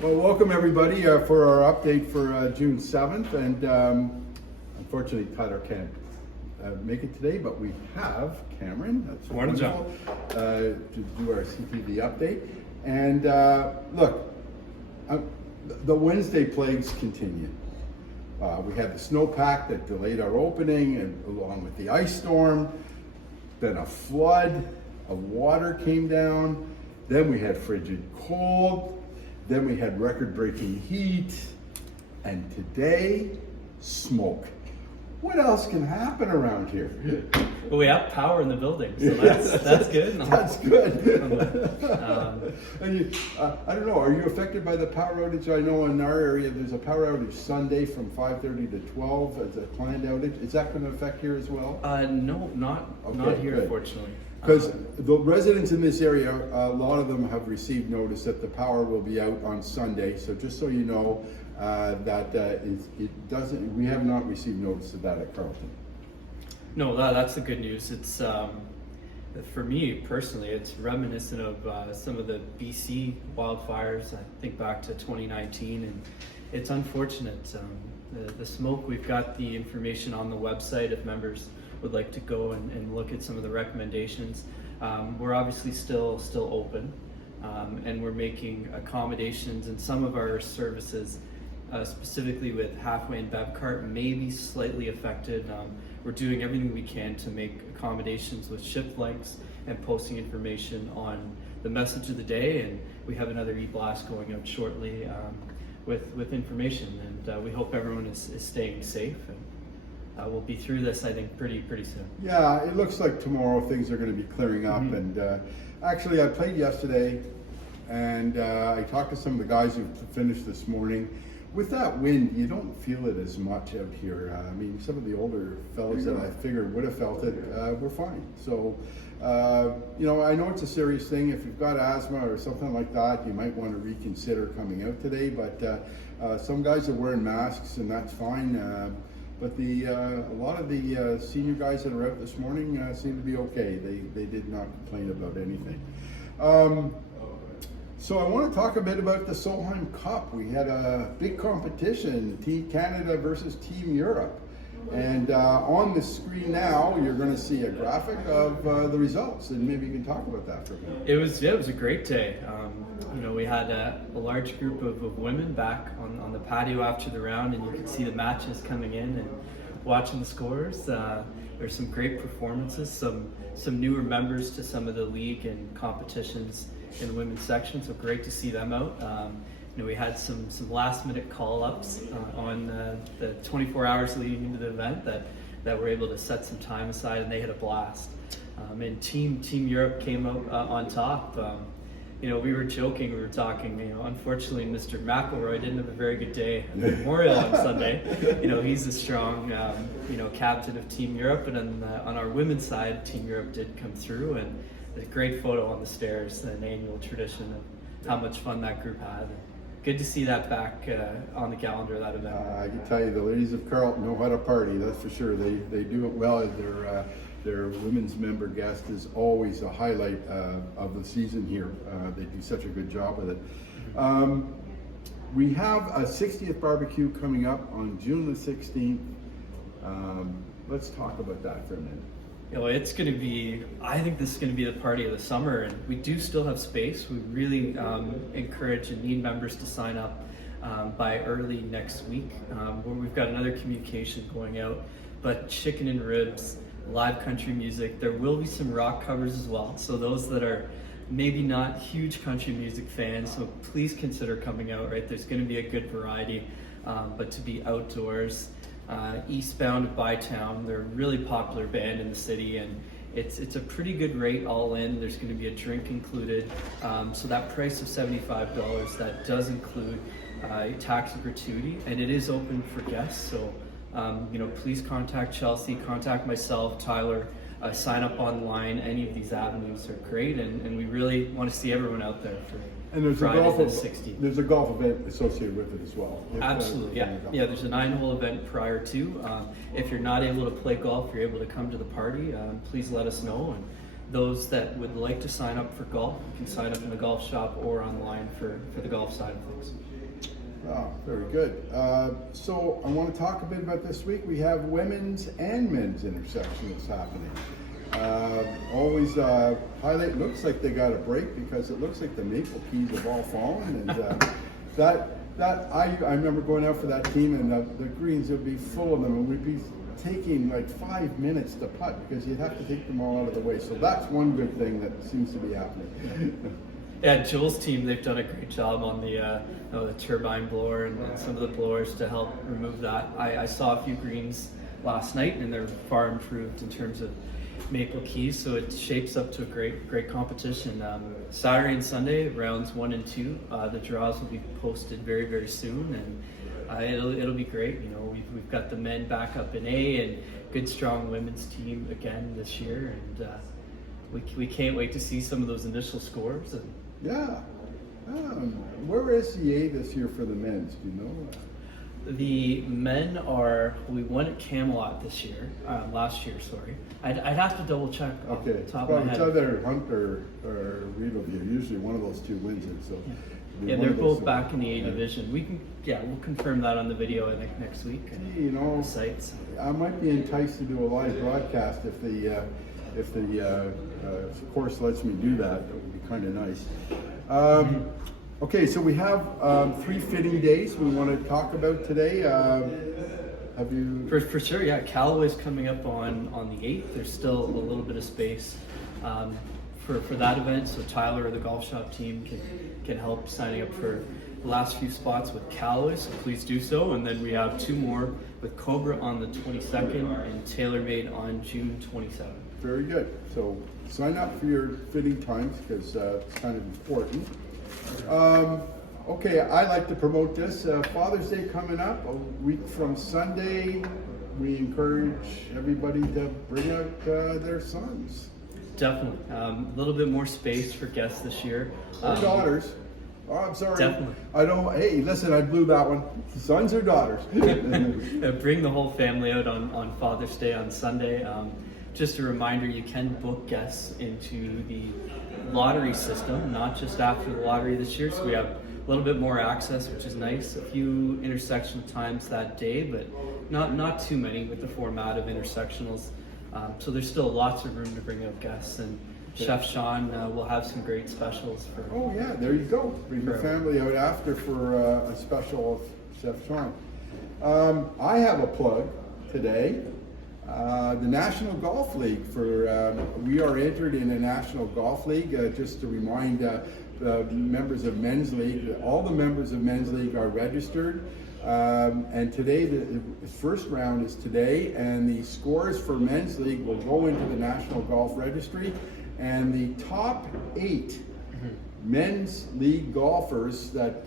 Well, welcome everybody for our update for June 7th, and unfortunately Tyler can't make it today, but we have Cameron, that's Morning, wonderful, to do our CTV update. And look, the Wednesday plagues continue. We had the snowpack that delayed our opening, and along with the ice storm, then a flood of water came down, then we had frigid cold, then we had record-breaking heat, and today, smoke. What else can happen around here? Well, we have power in the building, so that's good. That's good. And I don't know, are you affected by the power outage? I know in our area there's a power outage Sunday from 5:30 to 12 as a planned outage. Is that going to affect here as well? No, not here, good. Unfortunately. Because the residents in this area, a lot of them have received notice that the power will be out on Sunday. So just so you know, it doesn't. We have not received notice of that at Carleton. No, that's the good news. It's for me personally, it's reminiscent of some of the BC wildfires. I think back to 2019, and it's unfortunate. The smoke. We've got the information on the website if members would like to go and look at some of the recommendations. We're obviously still open, and we're making accommodations in some of our services, specifically with Halfway and Bevcart may be slightly affected. We're doing everything we can to make accommodations with shift lengths and posting information on the message of the day, and we have another e-blast going out shortly with information, and we hope everyone is staying safe. And we'll be through this, I think, pretty soon. Yeah, it looks like tomorrow things are going to be clearing up. Mm-hmm. And actually, I played yesterday, and I talked to some of the guys who finished this morning. With that wind, you don't feel it as much out here. I mean, some of the older fellas that I figured would have felt it were fine. So, I know it's a serious thing. If you've got asthma or something like that, you might want to reconsider coming out today. But some guys are wearing masks, and that's fine. But a lot of the senior guys that are out this morning seem to be okay. They did not complain about anything. So I want to talk a bit about the Solheim Cup. We had a big competition, Team Canada versus Team Europe. And on the screen now, you're going to see a graphic of the results, and maybe you can talk about that for a minute. It was a great day. We had a large group of women back on the patio after the round, and you could see the matches coming in and watching the scores. There's some great performances, some newer members to some of the league and competitions in the women's section, so great to see them out. We had some last minute call-ups on the 24 hours leading into the event that were able to set some time aside, and they had a blast. And Team Europe came out on top. We were joking, we were talking, unfortunately Mr. McElroy didn't have a very good day at the Memorial on Sunday. He's a strong, captain of Team Europe, and on our women's side, Team Europe did come through, and a great photo on the stairs, an annual tradition of how much fun that group had. Good to see that back on the calendar, that event. I can tell you the ladies of Carleton know how to party, that's for sure. They do it well. Their women's member guest is always a highlight of the season here. They do such a good job with it. We have a 60th barbecue coming up on June the 16th. Let's talk about that for a minute. It's going to be, I think this is going to be the party of the summer, and we do still have space. We really encourage and need members to sign up by early next week, where we've got another communication going out. But chicken and ribs, live country music, there will be some rock covers as well. So those that are maybe not huge country music fans, so please consider coming out, right? There's going to be a good variety, but to be outdoors. Eastbound of Bytown, they're a really popular band in the city, and it's a pretty good rate all in. There's going to be a drink included, so that price of $75, that does include tax and gratuity, and it is open for guests. So please contact Chelsea, contact myself, Tyler, sign up online. Any of these avenues are great, and we really want to see everyone out there for And there's Friday a golf the 16th. There's a golf event associated with it as well. Absolutely, yeah. There's a 9-hole event prior to. If you're not able to play golf, you're able to come to the party. Please let us know, those that would like to sign up for golf can sign up in the golf shop or online for the golf side of things. Oh, very good. So I want to talk a bit about this week. We have women's and men's intersection that's happening. Always highlight, looks like they got a break because it looks like the maple keys have all fallen, and I remember going out for that team, and the greens would be full of them, and we'd be taking like 5 minutes to putt because you'd have to take them all out of the way. So that's one good thing that seems to be happening. Yeah, Joel's team, they've done a great job on the turbine blower and some of the blowers to help remove that. I saw a few greens last night, and they're far improved in terms of maple keys, so it shapes up to a great competition. Saturday and Sunday, rounds 1 and 2, the draws will be posted very soon, and it'll be great. You know, we've got the men back up in A, and good strong women's team again this year, and we can't wait to see some of those initial scores. And yeah. Where is the A this year for the men's? Do you know? the men we won at Camelot this year, last year, sorry. I'd have to double check off the top of my head. It's either Hunt or Reedleview. Usually one of those two wins it. So yeah, they're both back in the A division. We'll confirm that on the video I think next week. You know, sites. I might be enticed to do a live broadcast if the course lets me do that. That would be kind of nice. Okay, so we have 3 fitting days we want to talk about today. Have you? For sure, yeah. Callaway's coming up on the 8th. There's still a little bit of space for that event, so Tyler or the golf shop team can help signing up for the last few spots with Callaway, so please do so. And then we have 2 more with Cobra on the 22nd and TaylorMade on June 27th. Very good. So sign up for your fitting times because it's kind of important. Okay, I like to promote this. Father's Day coming up, a week from Sunday. We encourage everybody to bring out their sons. Definitely. A little bit more space for guests this year. Or daughters. Oh, I'm sorry. Definitely. I don't. Hey, listen, I blew that one. Sons or daughters? Bring the whole family out on Father's Day on Sunday. Just a reminder, you can book guests into the lottery system, not just after the lottery this year. So we have a little bit more access, which is nice. A few intersection times that day, but not too many with the format of intersectionals. So there's still lots of room to bring out guests, and Chef Sean will have some great specials for. Oh yeah, there you go. Bring the family out after for a special of Chef Sean. I have a plug today. The National Golf League we are entered in a National Golf League. Just to remind members of Men's League, all the members of Men's League are registered. And today, the first round is today, and the scores for Men's League will go into the National Golf Registry, and the top 8 Men's League golfers that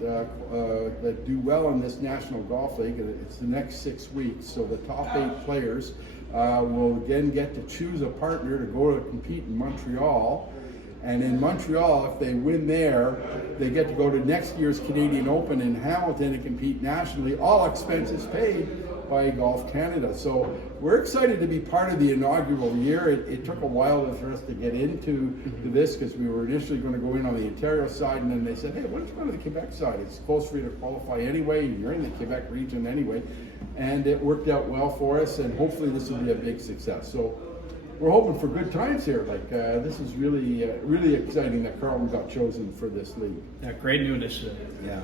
do well in this National Golf League, it's the next 6 weeks, so the top 8 players will again get to choose a partner to go to compete in Montreal. And in Montreal, if they win there, they get to go to next year's Canadian Open in Hamilton and compete nationally, all expenses paid by Golf Canada. So we're excited to be part of the inaugural year. It took a while for us to get into this because we were initially going to go in on the Ontario side, and then they said, hey, why don't you go to the Quebec side? It's close for you to qualify anyway. You're in the Quebec region anyway. And it worked out well for us, and hopefully this will be a big success. So we're hoping for good times here. This is really exciting that Carleton got chosen for this league. Yeah, great new initiative. Yeah.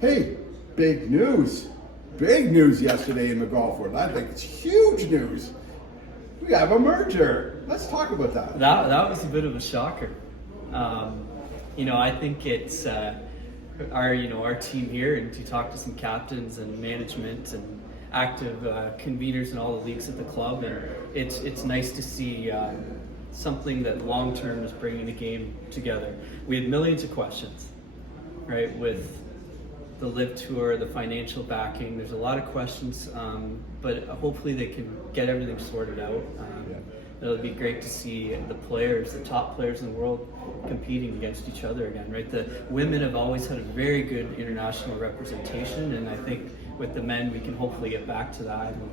Hey, big news. Big news yesterday in the golf world. I think it's huge news. We have a merger. Let's talk about that. That was a bit of a shocker. I think it's our team here, and to talk to some captains and management and active conveners in all the leagues at the club, and it's nice to see something that long term is bringing the game together. We had millions of questions, right, with the Live Tour, the financial backing. There's a lot of questions, but hopefully they can get everything sorted out. It'll be great to see the players, the top players in the world, competing against each other again, right? The women have always had a very good international representation, and I think with the men we can hopefully get back to that. And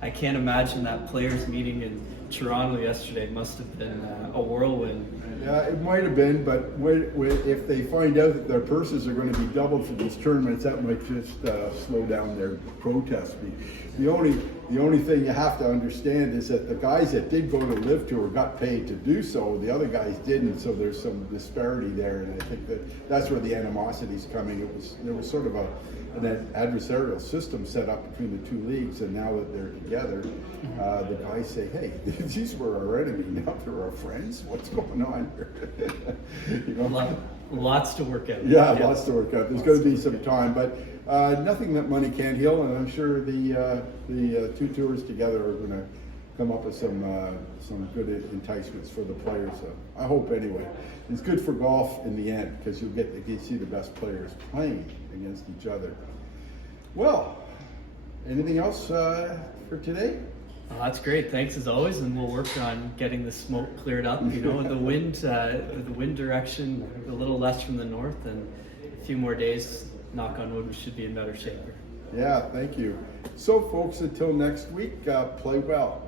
I can't imagine that players meeting in Toronto yesterday must have been a whirlwind. Yeah, it might have been, but if they find out that their purses are going to be doubled for these tournaments, that might just slow down their protest. The only thing you have to understand is that the guys that did go to Live Tour got paid to do so. The other guys didn't, so there's some disparity there, and I think that's where the animosity's coming. There was sort of an adversarial system set up between the two leagues, and now that they're together, the guys say, "Hey, these were our enemy. Now they're our friends. What's going on here?" You know? Lots to work out. Yeah, lots to work out. There's going to be some time, but nothing that money can't heal, and I'm sure the two tours together are going to come up with some good enticements for the players. So I hope anyway. It's good for golf in the end because you'll get to see the best players playing against each other. Well, anything else for today? That's great. Thanks as always, and we'll work on getting the smoke cleared up. You know, the wind direction a little less from the north, and a few more days. Knock on wood, we should be in better shape here. Yeah, thank you. So, folks, until next week, play well.